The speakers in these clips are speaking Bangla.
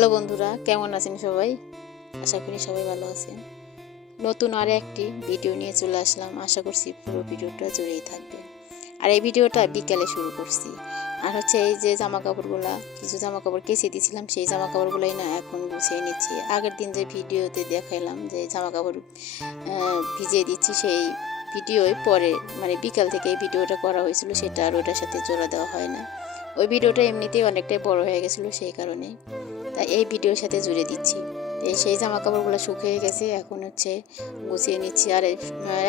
হ্যালো বন্ধুরা, কেমন আছেন সবাই? আশা করি সবাই ভালো আছেন। নতুন আর একটি ভিডিও নিয়ে চলে আসলাম। আশা করছি পুরো ভিডিওটা জুড়েই থাকবে। আর এই ভিডিওটা বিকালে শুরু করছি। আর হচ্ছে এই যে জামা কাপড়গুলা কিছু জামা কাপড় কেচে দিয়েছিলাম সেই জামা কাপড়গুলোই না এখন গুছিয়ে নিচ্ছি। আগের দিন যে ভিডিওতে দেখাইলাম যে জামা কাপড় ভিজিয়ে দিচ্ছি, সেই ভিডিওই পরে মানে বিকাল থেকে এই ভিডিওটা করা হয়েছিল, সেটা আর ওটার সাথে জোড়া দেওয়া হয় না। ওই ভিডিওটা এমনিতেই অনেকটাই বড় হয়ে গেছিল, সেই কারণে। তাই এই ভিডিওর সাথে জুড়ে দিচ্ছি। সেই জামা কাপড়গুলো শুকিয়ে গেছে, এখন হচ্ছে গুছিয়ে নিচ্ছি। আর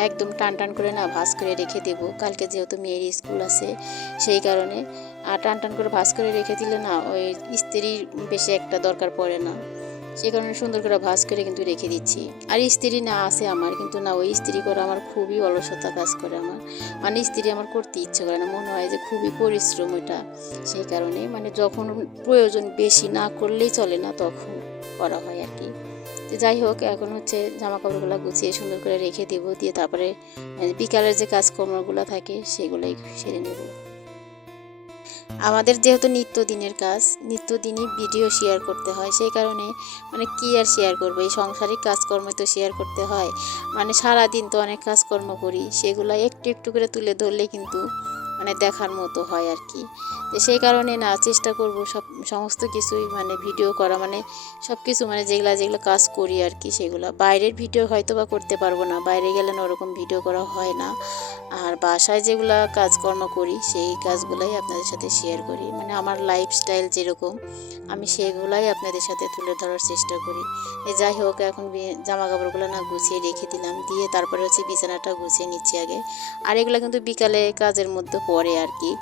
একদম টান টান করে না ভাস করে রেখে দেব। কালকে যেহেতু মেয়ের স্কুল আছে, সেই কারণে আর টান টান করে ভাস করে রেখে দিলে না ওই স্ত্রীর বেশি একটা দরকার পড়ে না। সেই কারণে সুন্দর করে ভাঁজ করে কিন্তু রেখে দিচ্ছি। আর ইস্ত্রি না আছে আমার, কিন্তু না, ওই ইস্ত্রি করা আমার খুবই অলসতা কাজ করে আমার। মানে ইস্ত্রি আমার করতে ইচ্ছে করে না, মনে হয় যে খুবই পরিশ্রম ওইটা। সেই কারণে মানে যখন প্রয়োজন বেশি না করলেই চলে না, তখন করা হয় আর কি। যাই হোক, এখন হচ্ছে জামা কাপড়গুলো গুছিয়ে সুন্দর করে রেখে দেবো, দিয়ে তারপরে বিকালের যে কাজকর্মগুলো থাকে, সেগুলোই সেরে নেব। আমাদের যেহেতু নিত্যদিনের কাজ, নিত্যদিনই ভিডিও শেয়ার করতে হয়, সেই কারণে মানে কি আর শেয়ার করব? এই সংসারিক কাজকর্ম তো শেয়ার করতে হয়। মানে সারাদিন তো অনেক কাজকর্ম করি সেগুলো একটু একটু করে তুলে ধরলে কিন্তু মানে দেখার মতো হয় আর কি। তো সেই কারণে না, চেষ্টা করব সব, সমস্ত কিছুই মানে ভিডিও করা মানে সব কিছু মানে যেগুলা, যেগুলো কাজ করি আর কি সেগুলো। বাইরের ভিডিও হয়তো বা করতে পারব না, বাইরে গেলে না ওরকম ভিডিও করা হয় না। আর বাসায় যেগুলা কাজকর্ম করি, সেই কাজগুলাই আপনাদের সাথে শেয়ার করি। মানে আমার লাইফস্টাইল যেরকম, আমি সেগুলাই আপনাদের সাথে তুলে ধরার চেষ্টা করি। যাই হোক, এখন জামা কাপড়গুলো না গুছিয়ে রেখে দিলাম, দিয়ে তারপরে হচ্ছে বিছানাটা গুছিয়ে নিচ্ছি আগে। আর এগুলো কিন্তু বিকালে কাজের মধ্যে পড়ে আর কি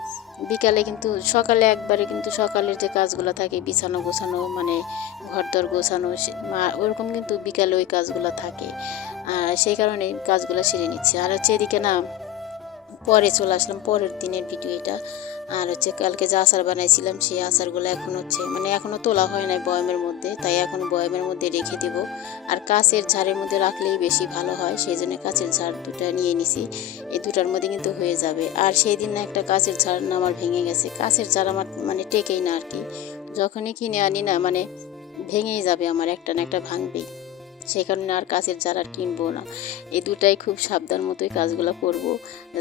বিকালে কিন্তু সকালে একবারে কিন্তু সকালের যে কাজগুলো থাকে, বিছানো গোছানো মানে ঘরদর গোছানো ওরকম কিন্তু বিকালে ওই কাজগুলো থাকে। আর সেই কারণে কাজগুলো সেরে নিচ্ছি। আর হচ্ছে এদিকে না পরে চলে আসলাম, পরের দিনের ভিডিও এটা। আর হচ্ছে কালকে যে আচার বানাইছিলাম, সেই আচারগুলো এখন হচ্ছে মানে এখনও তোলা হয় নাই বয়ামের মধ্যে, তাই এখন বয়ামের মধ্যে রেখে দেব। আর কাছের ঝাড়ের মধ্যে রাখলেই বেশি ভালো হয়, সেই জন্য কাছের ঝাড় দুটা নিয়ে নিছি। এই দুটার মধ্যে কিন্তু হয়ে যাবে। আর সেই দিন না একটা কাছের ঝাড় না আমার ভেঙে গেছে। কাছের ঝাড় আমার মানে টেকেই না আর কি। যখনই কিনে আনি না মানে ভেঙেই যাবে আমার, একটা না একটা ভাঙবেই। সেই কারণে আর কাছের ঝাড় আর কিনবো না। এই দুটাই খুব সাবধান মতোই কাজগুলো করব,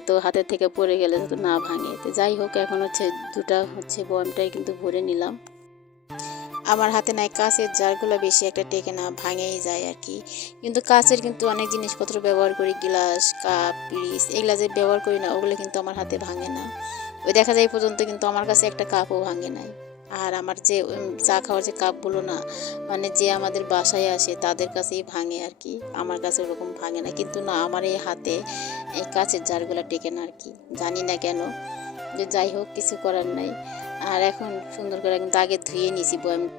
তো হাতের থেকে পড়ে গেলে তো না ভাঙে। তো যাই হোক, এখন হচ্ছে দুটা হচ্ছে বয়ামটাই কিন্তু ভরে নিলাম। আমার হাতে নাই কাঁচের জারগুলো, বেশি একটা টেকে না, ভাঙেই যায় আর কি। কিন্তু কাঁচের কিন্তু অনেক জিনিসপত্র ব্যবহার করি, গ্লাস, কাপ, পিস, এগুলা যে ব্যবহার করি না, ওগুলো কিন্তু আমার হাতে ভাঙে না। ওই দেখা যায় পর্যন্ত কিন্তু আমার কাছে একটা কাপও ভাঙে নাই। আর আমার যে চা খাওয়ার যে কাপগুলো না মানে যে আমাদের বাসায় আসে তাদের কাছেই ভাঙে আর কি। আমার কাছে ওরকম ভাঙে না। কিন্তু না, আমার এই হাতে, এই কাছের জারগুলো টেকে না আর কি। জানি না কেন। যে যাই হোক, কিছু করার নাই। আর এখন সুন্দর করে কিন্তু আগে ধুয়ে নিয়েছি বয়াম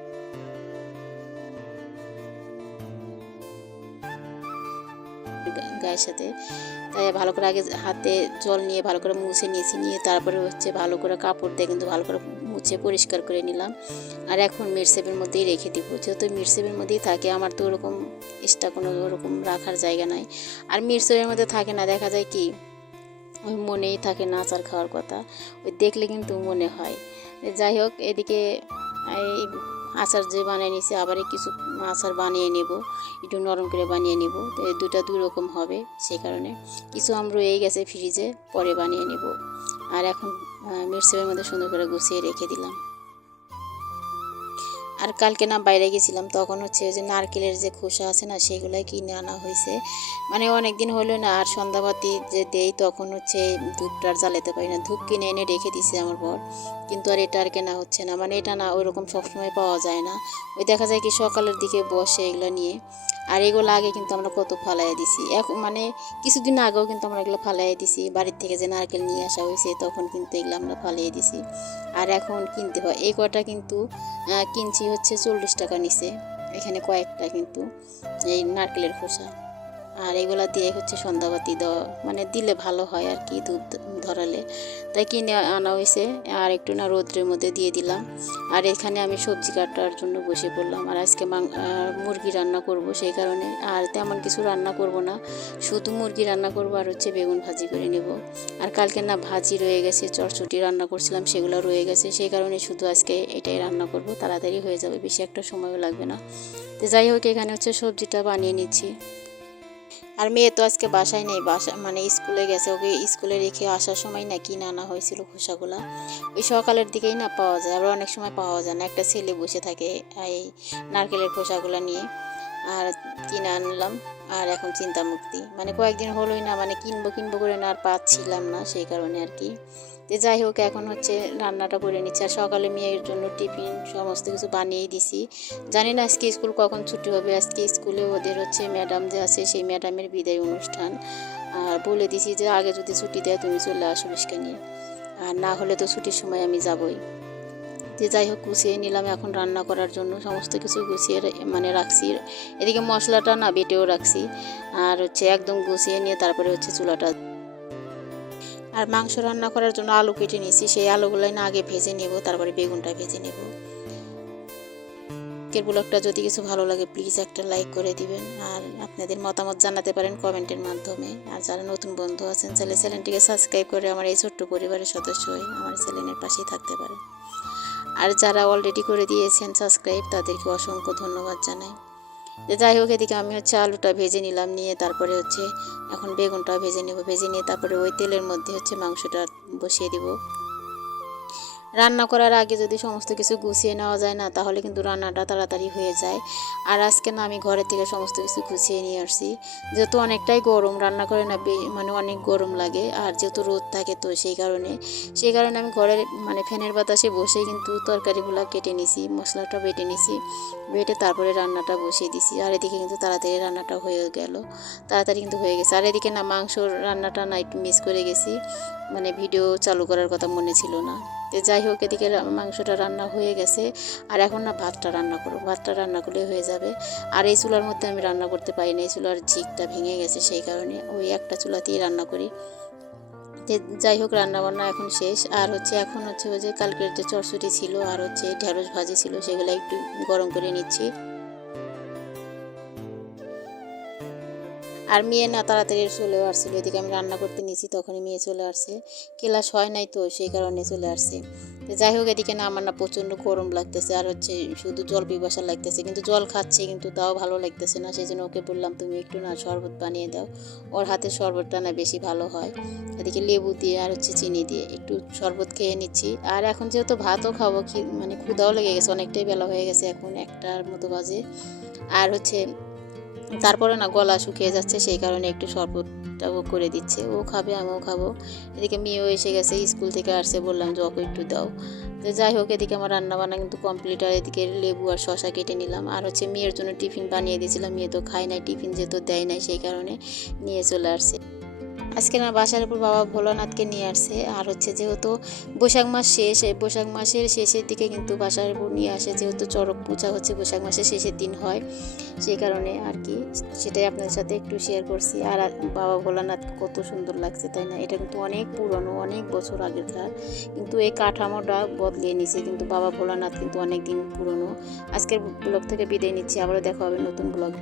গায়ের সাথে। তাই ভালো করে আগে হাতে জল নিয়ে ভালো করে মুছে নিয়েছি, নিয়ে তারপরে হচ্ছে ভালো করে কাপড় দিয়ে কিন্তু ভালো করে মুছে পরিষ্কার করে নিলাম। আর এখন মিরসেপের মধ্যেই রেখে দিব। যেহেতু মিরসেপের মধ্যেই থাকে, আমার তো ওরকম এক্সট্রা কোনো ওরকম রাখার জায়গা নাই। আর মিরসেপের মধ্যে থাকে না, দেখা যায় কি, ওই মনেই থাকে না আচার খাওয়ার কথা। ওই দেখলে কিন্তু মনে হয়। যাই হোক, এদিকে এই আচার যে বানিয়ে নিছি, আবার কিছু আচার বানিয়ে নেব, একটু নরম করে বানিয়ে নেব। তো দুটা দুই রকম হবে, সেই কারণে কিছু আম রয়ে গেছে ফ্রিজে পরে বানিয়ে নেব। আর এখন মিরসেপের মধ্যে সুন্দর করে গুছিয়ে রেখে দিলাম। আর কালকে না বাইরে গেছিলাম, তখন হচ্ছে যে নারকেলের যে খোসা আছে না, সেগুলাই কিনে আনা হয়েছে। মানে অনেক দিন হলো না, আর সন্ধ্যাবাতি যে দেই তখন হচ্ছে ধূপটা আর জ্বালাতে পারি না। ধূপ কিনে এনে রেখে দিছে আমার বর। কিন্তু আর এটা আর কেনা হচ্ছে না। মানে এটা না ওইরকম সবসময় পাওয়া যায় না। ওই দেখা যায় কি সকালের দিকে বসে এগুলো নিয়ে। আর এগুলো আগে কিন্তু আমরা কত ফালাইয়া দিছি। এখন মানে কিছুদিন আগেও কিন্তু আমরা এগুলো ফালাইয়া দিছি। বাড়ির থেকে যে নারকেল নিয়ে আসা হয়েছে, তখন কিন্তু এগুলো আমরা ফালিয়ে দিছি। আর এখন কিনতে হয়। এই কটা কিন্তু কিনছি হচ্ছে চল্লিশ টাকা নিচে। এখানে কয়েকটা কিন্তু, এই নারকেলের খোসা। আর এগুলা দিয়ে হচ্ছে সন্ধ্যাবাতি দেওয়া মানে দিলে ভালো হয় আর কি দুধ ধরালে। তাই কিনে আনা হয়েছে আর একটু না রোদ্রের মধ্যে দিয়ে দিলাম। আর এখানে আমি সবজি কাটার জন্য বসে পড়লাম। আর আজকে মুরগি রান্না করব সেই কারণে। আর তেমন কিছু রান্না করব না, শুধু মুরগি রান্না করব আর হচ্ছে বেগুন ভাজি করে নেব। আর কালকে না ভাজি রয়ে গেছে, চটচটি রান্না করছিলাম, সেগুলো রয়ে গেছে। সেই কারণে শুধু আজকে এটাই রান্না করব, তাড়াতাড়ি হয়ে যাবে, বেশি একটা সময়ও লাগবে না। তো যাই হোক, এখানে হচ্ছে সবজিটা বানিয়ে নিচ্ছি। আর মেয়ে তো আজকে বাসায় নেই, বাসা মানে স্কুলে গেছে, ওকে স্কুলে রেখে আসার সময় না কিনে আনা হয়েছিল খোসাগুলা। ওই সকালের দিকেই না পাওয়া যায়, আবার অনেক সময় পাওয়া যায় না। একটা ছেলে বসে থাকে এই নারকেলের খোসাগুলো নিয়ে, আর কিনে আনলাম। আর এখন চিন্তা মুক্তি মানে কয়েকদিন হলোই না মানে কিনবো কিনবো করে না আর পাচ্ছিলাম না সেই কারণে আর কি। তো যাই হোক, এখন হচ্ছে রান্নাটা করে নিচ্ছি। আর সকালে মেয়ের জন্য টিফিন সমস্ত কিছু বানিয়েই দিছি। জানি না আজকে স্কুল কখন ছুটি হবে। আজকে স্কুলে ওদের হচ্ছে ম্যাডাম যে আছে, সেই ম্যাডামের বিদায় অনুষ্ঠান। আর বলে দিছি যে, আগে যদি ছুটি দেয়, তুমি চলে আসো বিষ্কা নিয়ে। আর না হলে তো ছুটির সময় আমি যাবই। যে যাই হোক গুছিয়ে নিলাম এখন রান্না করার জন্য। সমস্ত কিছু গুছিয়ে মানে রাখছি। এদিকে মশলাটা না বেটেও রাখছি। আর হচ্ছে একদম গুছিয়ে নিয়ে তারপরে হচ্ছে চুলাটা আর মাংস রান্না করার জন্য আলু কেটে নিয়েছি। সেই আলুগুলাই না আগে ভেজে নেব, তারপরে বেগুনটা ভেজে নেব। আজকের ব্লগটা যদি কিছু ভালো লাগে প্লিজ একটা লাইক করে দিবেন। আর আপনাদের মতামত জানাতে পারেন কমেন্টের মাধ্যমে। আর যারা নতুন বন্ধু আছেন, তাহলে চ্যানেলটিকে সাবস্ক্রাইব করে আমার এই ছোট্ট পরিবারের সদস্য হয়ে আমার চ্যানেলের পাশেই থাকতে পারেন। আর যারা অলরেডি করে দিয়েছেন সাবস্ক্রাইব তাদেরকে অসংখ্য ধন্যবাদ জানাই। যাই হোক, এদিকে আমি হচ্ছে আলুটা ভেজে নিলাম, নিয়ে তারপরে হচ্ছে এখন বেগুনটা ভেজে নেব। ভেজে নিয়ে তারপরে ওই তেলের মধ্যে হচ্ছে মাংসটা বসিয়ে দিব। রান্না করার আগে যদি সমস্ত কিছু গুছিয়ে নেওয়া যায় না, তাহলে কিন্তু রান্নাটা তাড়াতাড়ি হয়ে যায়। আর আজকে না আমি ঘরের থেকে সমস্ত কিছু গুছিয়ে নিয়ে আসছি। যেহেতু অনেকটাই গরম, রান্না করে না মানে অনেক গরম লাগে। আর যেহেতু রোদ থাকে তো সেই কারণে সেই কারণে আমি ঘরের মানে ফ্যানের বাতাসে বসে কিন্তু তরকারিগুলো কেটে নিছি, মশলাটা বেটে নিছি, বেটে তারপরে রান্নাটা বসিয়ে দিছি। আর এদিকে কিন্তু তাড়াতাড়ি রান্নাটা হয়ে গেল। তাড়াতাড়ি কিন্তু হয়ে গেছে। আর এদিকে না মাংসর রান্নাটা না একটু মিস করে গেছি। মানে ভিডিও চালু করার কথা মনে ছিল না। তো যাই হোক, এদিকে মাংসটা রান্না হয়ে গেছে। আর এখন না ভাতটা রান্না করব। ভাতটা রান্না করলে হয়ে যাবে। আর এই চুলার মধ্যে আমি রান্না করতে পারি না। এই চুলার ঝিকটা ভেঙে গেছে, সেই কারণে ওই একটা চুলাতেই রান্না করি। যাই হোক, রান্নাবান্না এখন শেষ। আর হচ্ছে এখন হচ্ছে ওই যে কালকের যে চরচুটি ছিল আর হচ্ছে ঢেঁড়স ভাজি ছিল, সেগুলো একটু গরম করে নিচ্ছি। আর মেয়ে না তাড়াতাড়ি চলেও আসছিল এদিকে আমি রান্না করতে নিয়েছি তখনই মেয়ে চলে আসছে। ক্লাস হয় নাই তো, সেই কারণে চলে আসছে। তো যাই হোক, এদিকে না আমার না প্রচণ্ড গরম লাগতেছে, আর হচ্ছে শুধু জল পিপাসা লাগতেছে, কিন্তু জল খাচ্ছে, কিন্তু তাও ভালো লাগতেছে না, সেই জন্য ওকে বললাম, তুমি একটু না শরবত বানিয়ে দাও, ওর হাতের শরবতটা না বেশি ভালো হয়। এদিকে লেবু দিয়ে আর হচ্ছে চিনি দিয়ে একটু শরবত খেয়ে নিচ্ছি। আর এখন যেহেতু ভাতও খাব কি মানে ক্ষুদাও লেগে গেছে, অনেকটাই বেলা হয়ে গেছে এখন, একটার মতো বাজে। আর হচ্ছে তারপরে না গলা শুকিয়ে যাচ্ছে, সেই কারণে একটু শরবতটাও করে দিচ্ছে। ও খাবে, আমিও খাব। এদিকে মেয়েও এসে গেছে, স্কুল থেকে আসছে, বললাম যে ওকে একটু দাও। তো যাই হোক, এদিকে আমার রান্না বান্না কিন্তু কমপ্লিট আর এদিকে লেবু আর শশা কেটে নিলাম। আর হচ্ছে মেয়ের জন্য টিফিন বানিয়ে দিয়েছিলাম, মেয়ে তো খায় নাই, টিফিন যেহেতু দেয় নাই, সেই কারণে নিয়ে চলে আসছে। আজকে আমার বাসার উপর বাবা ভোলানাথকে নিয়ে আসছে। আর হচ্ছে যেহেতু বৈশাখ মাস শেষ বৈশাখ মাসের শেষের দিকে কিন্তু বাসার উপর নিয়ে আসে। যেহেতু চড়ক পূজা হচ্ছে, বৈশাখ মাসের শেষের দিন হয়, সেই কারণে আর কি সেটাই আপনাদের সাথে একটু শেয়ার করছি। আর বাবা ভোলানাথ কত সুন্দর লাগছে, তাই না? এটা কিন্তু অনেক পুরনো, অনেক বছর আগেকার। কিন্তু এই কাঠামোটা বদলিয়ে নিছে। কিন্তু বাবা ভোলানাথ কিন্তু অনেক দিন পুরনো। আজকের ব্লগ থেকে বিদায় নিচ্ছি। আবারও দেখা হবে নতুন ব্লগ।